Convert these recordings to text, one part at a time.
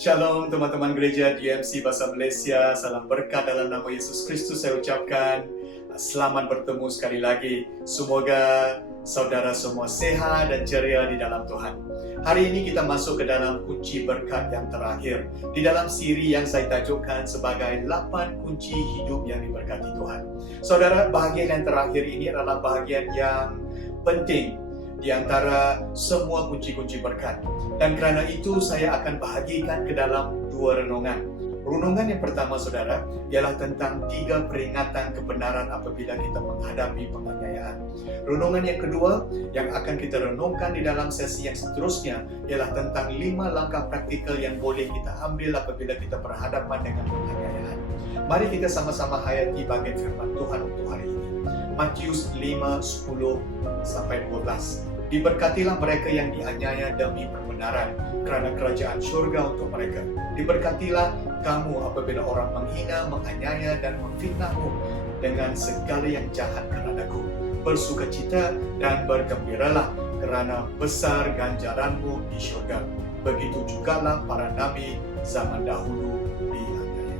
Shalom teman-teman gereja DMC Bahasa Malaysia. Salam berkat dalam nama Yesus Kristus saya ucapkan. Selamat bertemu sekali lagi. Semoga saudara semua sehat dan ceria di dalam Tuhan. Hari ini kita masuk ke dalam kunci berkat yang terakhir di dalam siri yang saya tajukkan sebagai 8 kunci hidup yang diberkati Tuhan. Saudara, bahagian yang terakhir ini adalah bahagian yang penting di antara semua kunci-kunci berkat. Dan kerana itu saya akan bahagikan ke dalam 2 renungan. Renungan yang pertama, saudara, ialah tentang 3 peringatan kebenaran apabila kita menghadapi penganiayaan. Renungan yang kedua yang akan kita renungkan di dalam sesi yang seterusnya ialah tentang 5 langkah praktikal yang boleh kita ambil apabila kita berhadapan dengan penganiayaan. Mari kita sama-sama hayati bagian firman Tuhan untuk hari ini. Matius 5:10-12. Diberkatilah mereka yang dianiaya demi kebenaran, kerana kerajaan syurga untuk mereka. Diberkatilah kamu apabila orang menghina, menganiaya, dan memfitnahmu dengan segala yang jahat kerana-Ku. Bersukacita dan bergembiralah, kerana besar ganjaranmu di syurga. Begitu jugalah para nabi zaman dahulu dianiaya.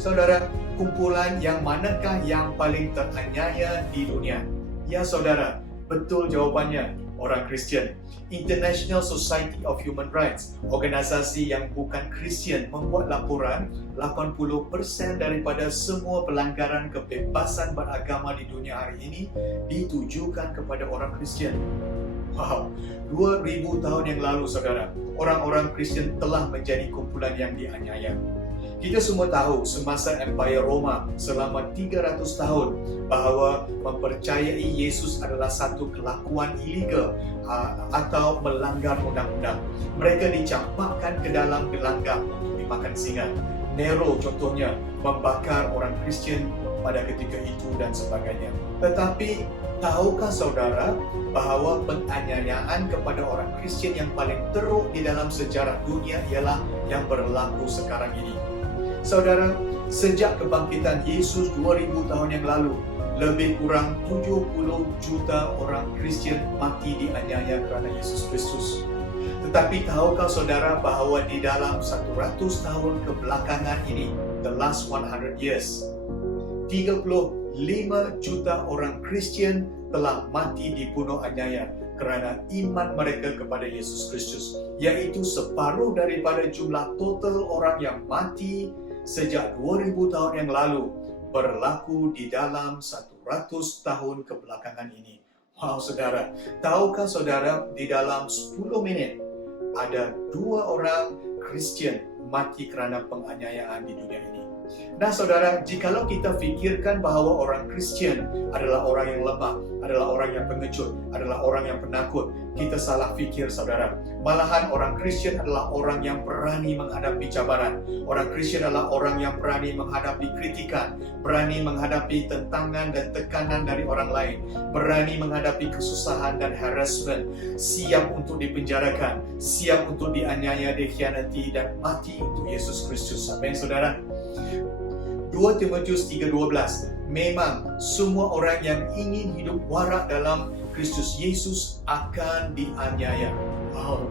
Saudara, kumpulan yang manakah yang paling teraniaya di dunia? Ya saudara, betul jawapannya, orang Kristian. International Society of Human Rights, organisasi yang bukan Kristian, membuat laporan 80% daripada semua pelanggaran kebebasan beragama di dunia hari ini ditujukan kepada orang Kristian. Wow, 2000 tahun yang lalu, saudara, orang-orang Kristian telah menjadi kumpulan yang dianiaya. Kita semua tahu semasa Empire Roma selama 300 tahun bahawa mempercayai Yesus adalah satu kelakuan ilegal atau melanggar undang-undang. Mereka dicampakkan ke dalam gelanggang untuk dimakan singa. Nero contohnya membakar orang Kristian pada ketika itu dan sebagainya. Tetapi tahukah saudara bahawa penganiayaan kepada orang Kristian yang paling teruk di dalam sejarah dunia ialah yang berlaku sekarang ini? Saudara, sejak kebangkitan Yesus 2000 tahun yang lalu, lebih kurang 70 juta orang Kristian mati dianiaya kerana Yesus Kristus. Tetapi tahukah saudara bahawa di dalam 100 tahun kebelakangan ini, the last 100 years, 35 juta orang Kristian telah mati dibunuh aniaya kerana iman mereka kepada Yesus Kristus, iaitu separuh daripada jumlah total orang yang mati sejak 2000 tahun yang lalu berlaku di dalam 100 tahun kebelakangan ini. Wow, saudara, tahukah saudara di dalam 10 minit ada 2 orang Kristian mati kerana penganiayaan di dunia ini. Nah saudara, jikalau kita fikirkan bahawa orang Kristian adalah orang yang lemah, adalah orang yang pengecut, adalah orang yang penakut, kita salah fikir saudara. Malahan orang Kristian adalah orang yang berani menghadapi cabaran. Orang Kristian adalah orang yang berani menghadapi kritikan, berani menghadapi tentangan dan tekanan dari orang lain, berani menghadapi kesusahan dan harassment, siap untuk dipenjarakan, siap untuk dianiaya, dikhianati dan mati untuk Yesus Kristus. Amin saudara. 2 Timotius 3:12. Memang semua orang yang ingin hidup warak dalam Kristus Yesus akan dianiaya. Wow.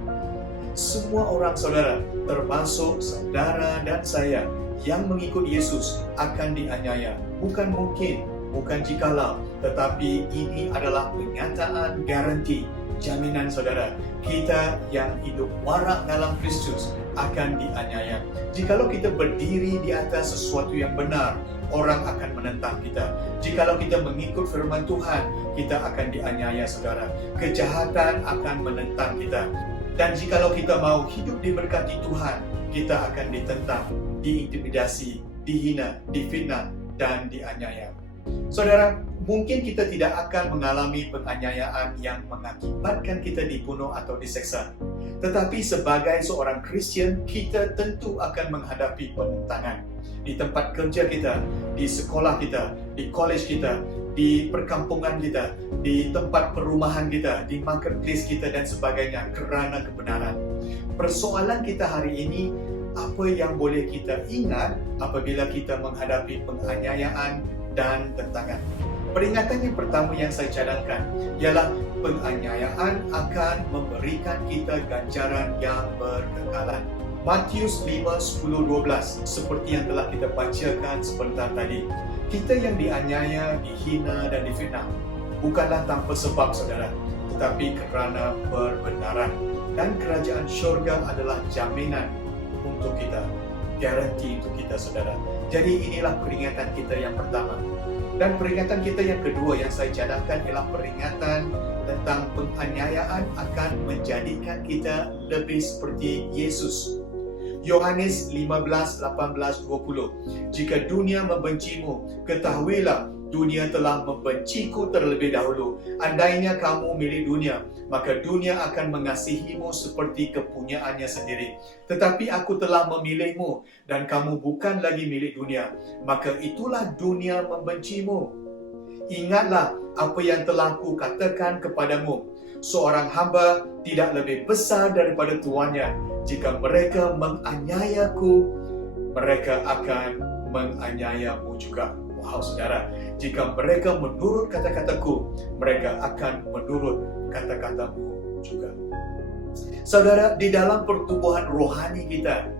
Semua orang saudara, termasuk saudara dan saya yang mengikut Yesus akan dianiaya. Bukan mungkin, bukan jikalau, tetapi ini adalah kenyataan, garanti, jaminan saudara. Kita yang hidup warak dalam Kristus akan dianiaya. Jikalau kita berdiri di atas sesuatu yang benar, orang akan menentang kita. Jikalau kita mengikut firman Tuhan, kita akan dianiaya saudara. Kejahatan akan menentang kita. Dan jikalau kita mau hidup diberkati Tuhan, kita akan ditentang, diintimidasi, dihina, difitnah, dan dianiaya. Saudara, mungkin kita tidak akan mengalami penganiayaan yang mengakibatkan kita dibunuh atau diseksa. Tetapi sebagai seorang Kristian, kita tentu akan menghadapi penentangan. Di tempat kerja kita, di sekolah kita, di college kita, di perkampungan kita, di tempat perumahan kita, di marketplace kita dan sebagainya kerana kebenaran. Persoalan kita hari ini, apa yang boleh kita ingat apabila kita menghadapi penganiayaan dan tentangan? Peringatan yang pertama yang saya cadangkan ialah penganiayaan akan memberikan kita ganjaran yang berkekalan. Matius 5, 10, 12 seperti yang telah kita bacakan sebentar tadi. Kita yang dianiaya, dihina dan difitnah bukanlah tanpa sebab, saudara, tetapi kerana perbenaran. Dan kerajaan syurga adalah jaminan untuk kita, garanti untuk kita, saudara. Jadi inilah peringatan kita yang pertama. Dan peringatan kita yang kedua yang saya cadangkan ialah peringatan tentang penganiayaan akan menjadikan kita lebih seperti Yesus. Yohanes 15, 18, 20. Jika dunia membencimu, ketahuilah dunia telah membenciku terlebih dahulu. Andainya kamu milik dunia, maka dunia akan mengasihimu seperti kepunyaannya sendiri. Tetapi aku telah memilihmu, dan kamu bukan lagi milik dunia, maka itulah dunia membencimu. Ingatlah apa yang telah kukatakan kepadamu. Seorang hamba tidak lebih besar daripada tuannya. Jika mereka menganiayaku, mereka akan menganiayamu juga. Wow, saudara, jika mereka menurut kata-kataku, mereka akan menurut kata-katamu juga. Saudara, di dalam pertumbuhan rohani kita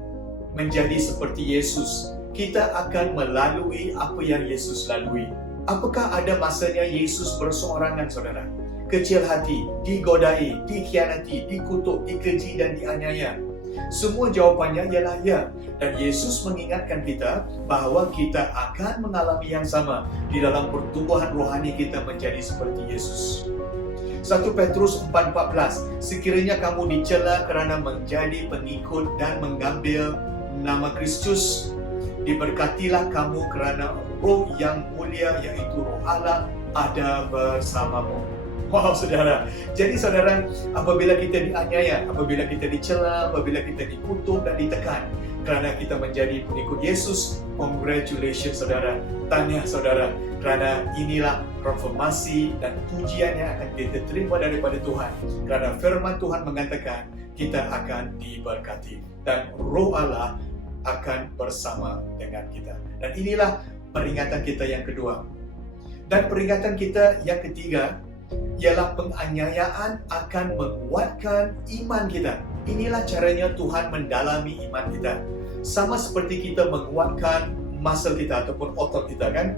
menjadi seperti Yesus, kita akan melalui apa yang Yesus lalui. Apakah ada masanya Yesus berseorangan, saudara? Kecil hati, digodai, dikhianati, dikutuk, dikeji dan dianiaya. Semua jawapannya ialah ya. Dan Yesus mengingatkan kita bahawa kita akan mengalami yang sama di dalam pertumbuhan rohani kita menjadi seperti Yesus. 1 Petrus 4:14. Sekiranya kamu dicela kerana menjadi pengikut dan mengambil nama Kristus, diberkatilah kamu kerana Roh yang mulia, yaitu Roh Allah, ada bersamamu. Wow, saudara. Jadi, saudara, apabila kita dianiaya, apabila kita dicela, apabila kita dikutuk dan ditekan, kerana kita menjadi pengikut Yesus, congratulations, saudara. Tanya, saudara, kerana inilah konfirmasi dan pujian yang akan kita terima daripada Tuhan. Kerana firman Tuhan mengatakan, kita akan diberkati. Dan Roh Allah akan bersama dengan kita. Dan inilah peringatan kita yang kedua. Dan peringatan kita yang ketiga ialah penganiayaan akan menguatkan iman kita. Inilah caranya Tuhan mendalami iman kita. Sama seperti kita menguatkan muscle kita ataupun otot kita, kan?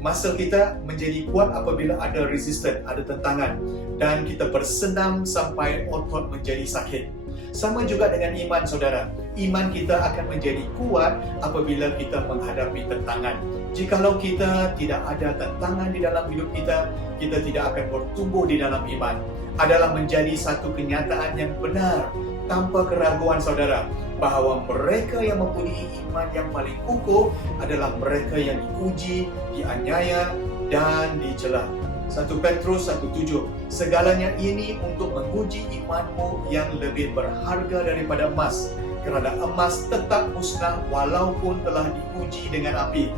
Muscle kita menjadi kuat apabila ada resistance, ada tentangan, dan kita bersenam sampai otot menjadi sakit. Sama juga dengan iman, saudara. Iman kita akan menjadi kuat apabila kita menghadapi tentangan. Jikalau kita tidak ada tentangan di dalam hidup kita, kita tidak akan bertumbuh di dalam iman. Adalah menjadi satu kenyataan yang benar, tanpa keraguan, saudara, bahawa mereka yang mempunyai iman yang paling kukuh adalah mereka yang diuji, dianiaya, dan dicela. 1 Petrus 1:7. Segalanya ini untuk menguji imanmu yang lebih berharga daripada emas, kerana emas tetap musnah walaupun telah diuji dengan api.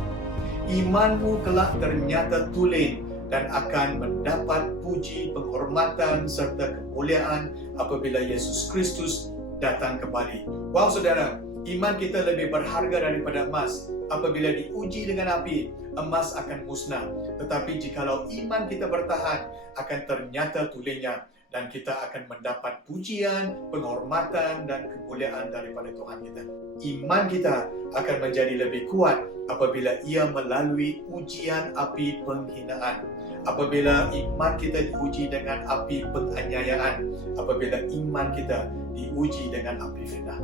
Imanmu kelak ternyata tulen dan akan mendapat puji, penghormatan serta kemuliaan apabila Yesus Kristus datang kembali. Wow, saudara, iman kita lebih berharga daripada emas. Apabila diuji dengan api, emas akan musnah. Tetapi jikalau iman kita bertahan, akan ternyata tulennya, dan kita akan mendapat pujian, penghormatan, dan kemuliaan daripada Tuhan kita. Iman kita akan menjadi lebih kuat apabila ia melalui ujian api penghinaan. Apabila iman kita diuji dengan api penganiayaan, apabila iman kita diuji dengan api fitnah.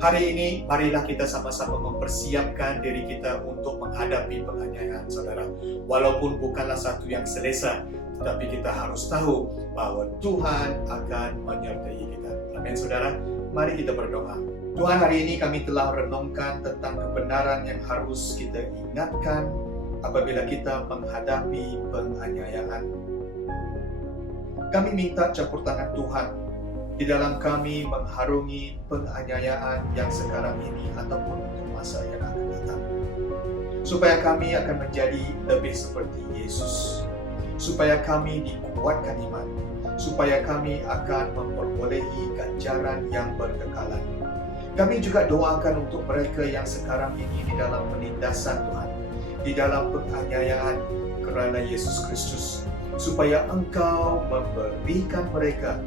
Hari ini, marilah kita sama-sama mempersiapkan diri kita untuk menghadapi penganiayaan, saudara. Walaupun bukanlah satu yang selesa, tetapi kita harus tahu bahwa Tuhan akan menyertai kita. Amin, saudara. Mari kita berdoa. Tuhan, hari ini kami telah renungkan tentang kebenaran yang harus kita ingatkan apabila kita menghadapi penganiayaan. Kami minta campur tangan Tuhan di dalam kami mengharungi penganiayaan yang sekarang ini ataupun untuk masa yang akan datang. Supaya kami akan menjadi lebih seperti Yesus. Supaya kami dikuatkan iman. Supaya kami akan memperbolehi ganjaran yang berkekalan. Kami juga doakan untuk mereka yang sekarang ini di dalam penindasan Tuhan, di dalam penganiayaan kerana Yesus Kristus, supaya Engkau memberikan mereka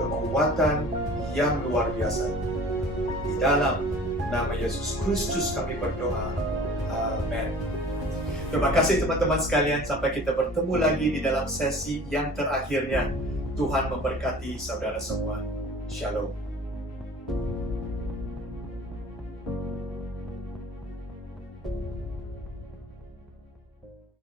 kekuatan yang luar biasa. Di dalam nama Yesus Kristus kami berdoa. Amin. Terima kasih teman-teman sekalian. Sampai kita bertemu lagi di dalam sesi yang terakhirnya. Tuhan memberkati saudara semua. Shalom.